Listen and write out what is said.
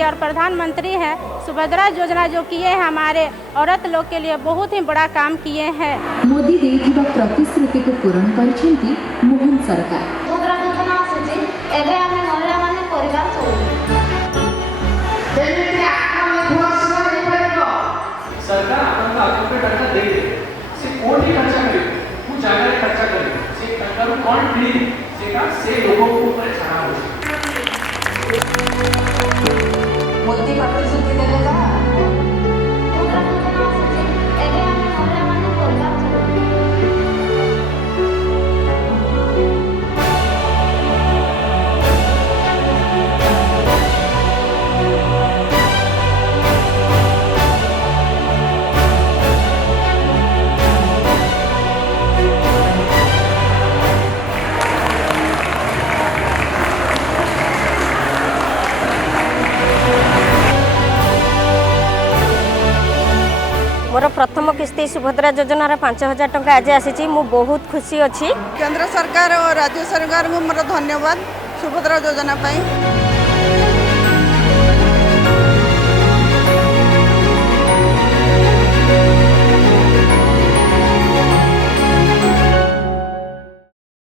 मोदी और प्रधानमंत्री हैं सुभद्रा योजना जो किए हैं हमारे औरत लोग के लिए बहुत ही बड़ा काम किए हैं। मोदी देथिबा प्रतिश्रुति को पूर्ण करछंती मोहन सरकार। सुभद्रा योजना आसी एबे आमे महिला माने परिवार चलू जेमिति आत्मनिर्भर नहीं परिबो सरकार आपन अकाउंट पे टका दे दे से कोटी खर्च करे वो जागा खर्च करे से टका कौन फ्री सेटा से लोगों को ऊपर छाना हो मोदी प्रतिश्रुति देले जा सुभद्रा योजना आसी एबे आमे महिला माने परिवार चलू मोर प्रथम किस्ती सुभद्रा योजनार 5000 टंका आज आसी मु बहुत खुशी अच्छी। केंद्र सरकार और राज्य सरकार को मोर धन्यवाद सुभद्रा योजना पाई।